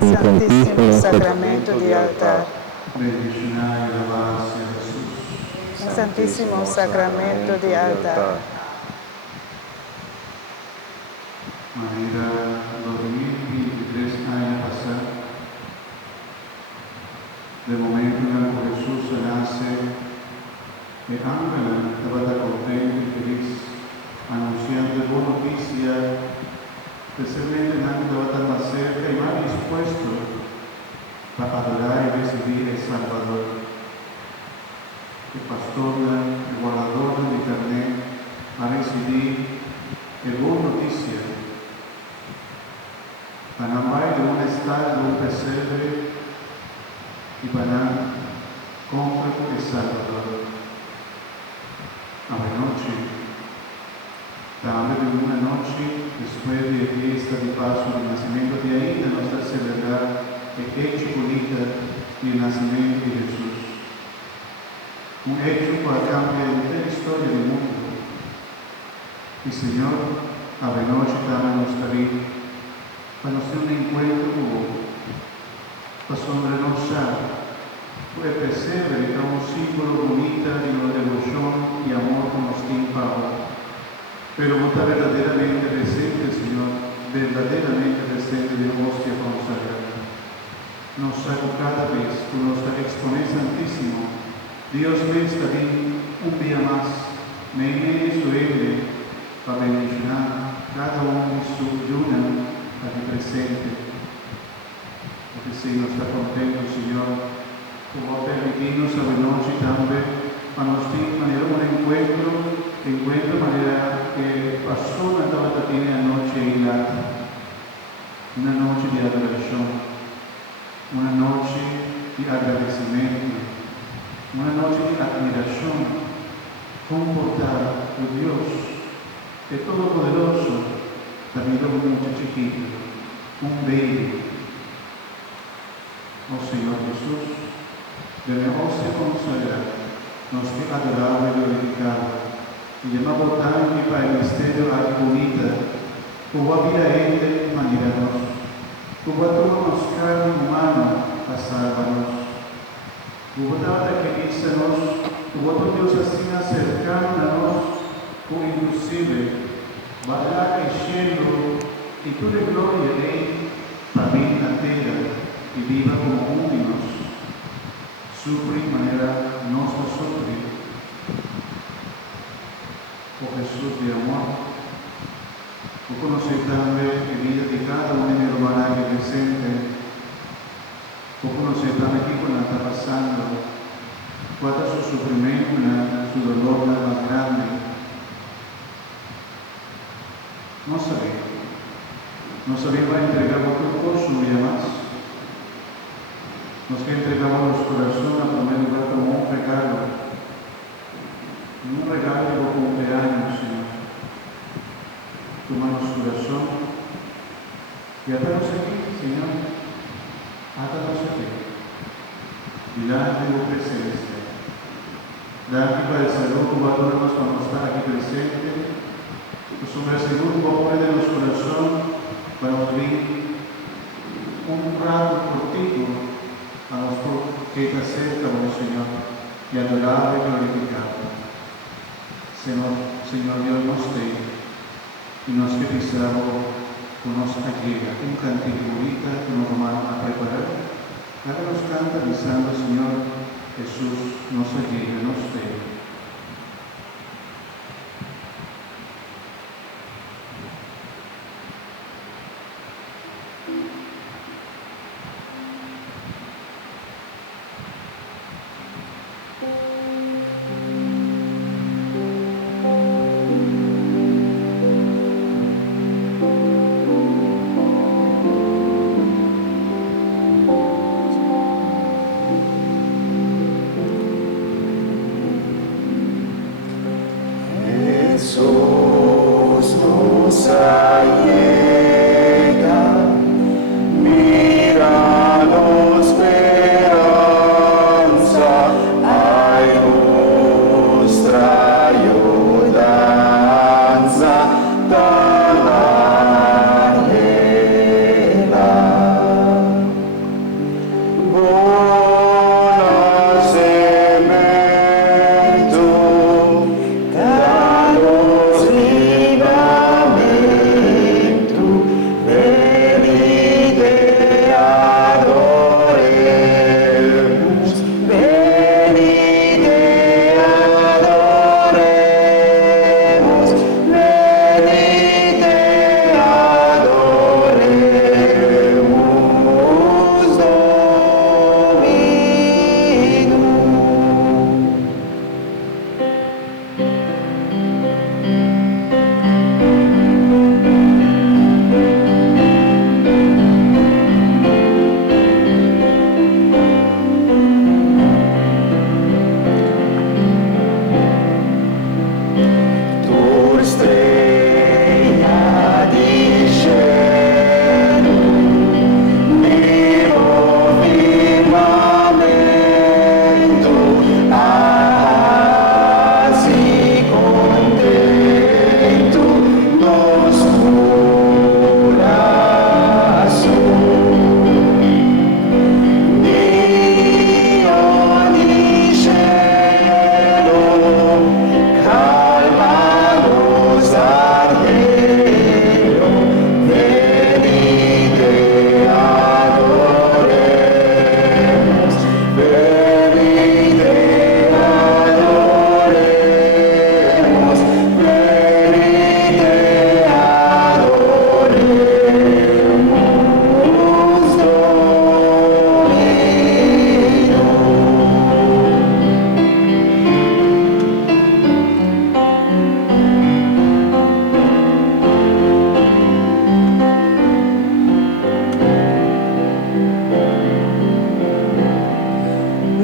il Santissimo Sacramento di altar, benediccionai la base Jesús. il Santissimo Sacramento di altar, Manera 2023 años pasar, del momento en el que Jesús nace, e Ángela estaba contento y feliz, anunciando buena noticia, especialmente Ángela estaba más cerca y más dispuesto para adorar y recibir el Salvador. El pastor, el guardador de internet, a recibir el buena noticia. Para amar de un estado, un pesebre, y para comprar el Salvador. A la noche, tarde de una noche, después de la fiesta de paso del nacimiento de ahí, de nuestra celebrar el hecho bonito del nacimiento de Jesús. Un hecho para cambiar la historia del mundo. Y Señor, a la noche también nos trae para hacer un encuentro con vos, para sombrenosar, puede perceber que es un símbolo bonito de la devoción y amor que nos tiene Pablo. Pero vos está verdaderamente presente, Señor, verdaderamente presente de la hostia consagrada. Nos saca cada vez con nuestra exponencia santísimo. Dios me está bien un día más, me hizo Él para bendicionar cada uno de su luna aquí presente. Porque si nos está contento, Señor, como permitirnos a la noche también, para nos tener un encuentro manera que pasó la tabatina anoche y una noche de adoración, una noche de agradecimiento, una noche de admiración, comportar por Dios, que Todopoderoso, también lo mucho chiquito, un baby. Oh Señor Jesús, de la hostia consagrada, nos que adorado y glorificado, y llamamos tanto para el misterio bonita, como a vida Él maneranos, como a todos carne humana a salvarnos, como a que dícenos, como a Dios así cercano a nos, o inclusive, va el cielo y tu de gloria Él, para mí entera y viva como únicos, sufre de manera nuestra sufrir. Oh Jesús de amor, tú conoces también la vida de cada uno de mi hermana que presente, tú conoces también qué con la está pasando, cuál es su sufrimiento, su dolor más grande. No sabemos entregar otro por su vida más. Nos que entregamos los corazones a primer lugar como un regalo de los cumpleaños, Señor. Tomamos corazón y atamos aquí, Señor, atamos aquí, delante de tu presencia. Darte para el saludo, como adoramos cuando está aquí presente. Pues sobre ese grupo de los corazones para abrir un rato cortito a nosotros que está cerca, oh Señor, y adorado y glorificado. Señor Dios nos dé y nos que pisamos con nos llega un cantico bonito que nos vamos a preparar. Ahora nos canta diciendo, Señor Jesús, nos llega, nos dé. Jesús nos allega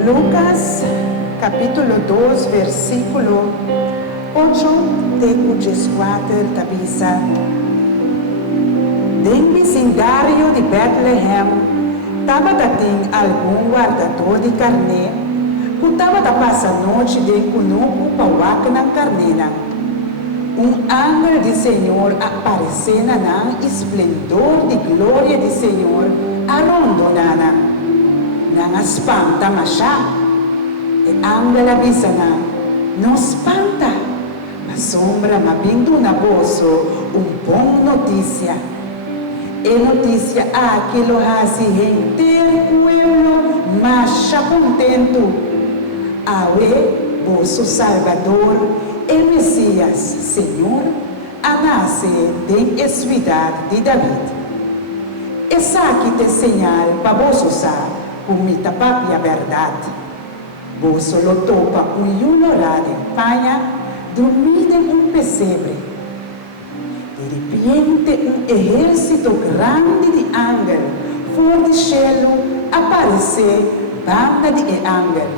Lucas, capítulo 2, versículo 8 até 4, tabisa. Dentro vecindário de Bethlehem, estava tem algum guardador de carne, que estava passa a noite de conuco para na carneira. Ángel do Senhor apareceu na esplendor de glória do Senhor, arondonana, na espanta machá. E ángel avisa não espanta, a sombra ma vindo na bolso bom notícia. E notícia aquilo assim inteiro pueblo macha contento. Aue, vosso Salvador e Messias, Senhor, a nascer de cidade de David. Essa aqui te señal para vosso usar, comita papi a verdade. Vosso lo topa yulorado em panha, dormido em pesebre. De repente, exército grande de ángel, fora do cielo, apareceu banda de ángel.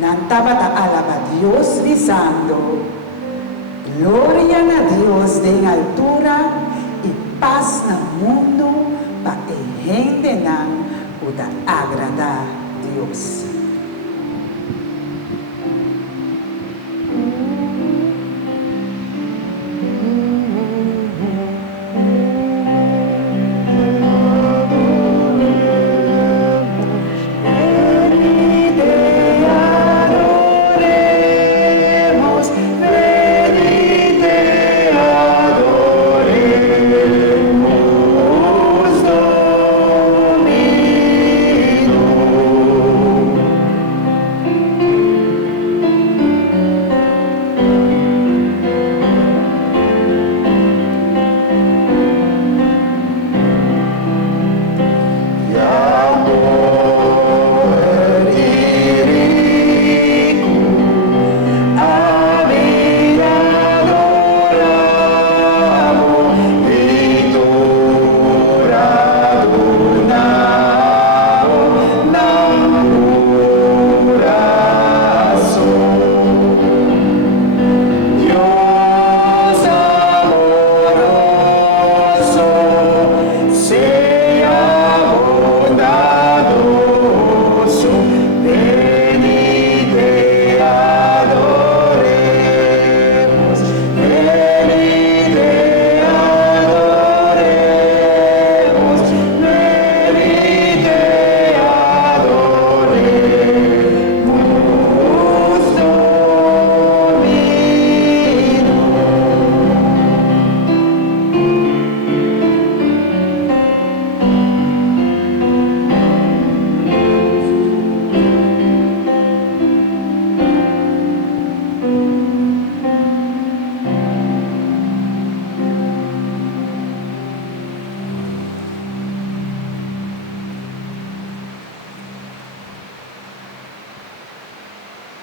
Não estava a alabar Deus, dizendo: glória a Deus em altura e paz no mundo, para a gente não poder agradar a Deus.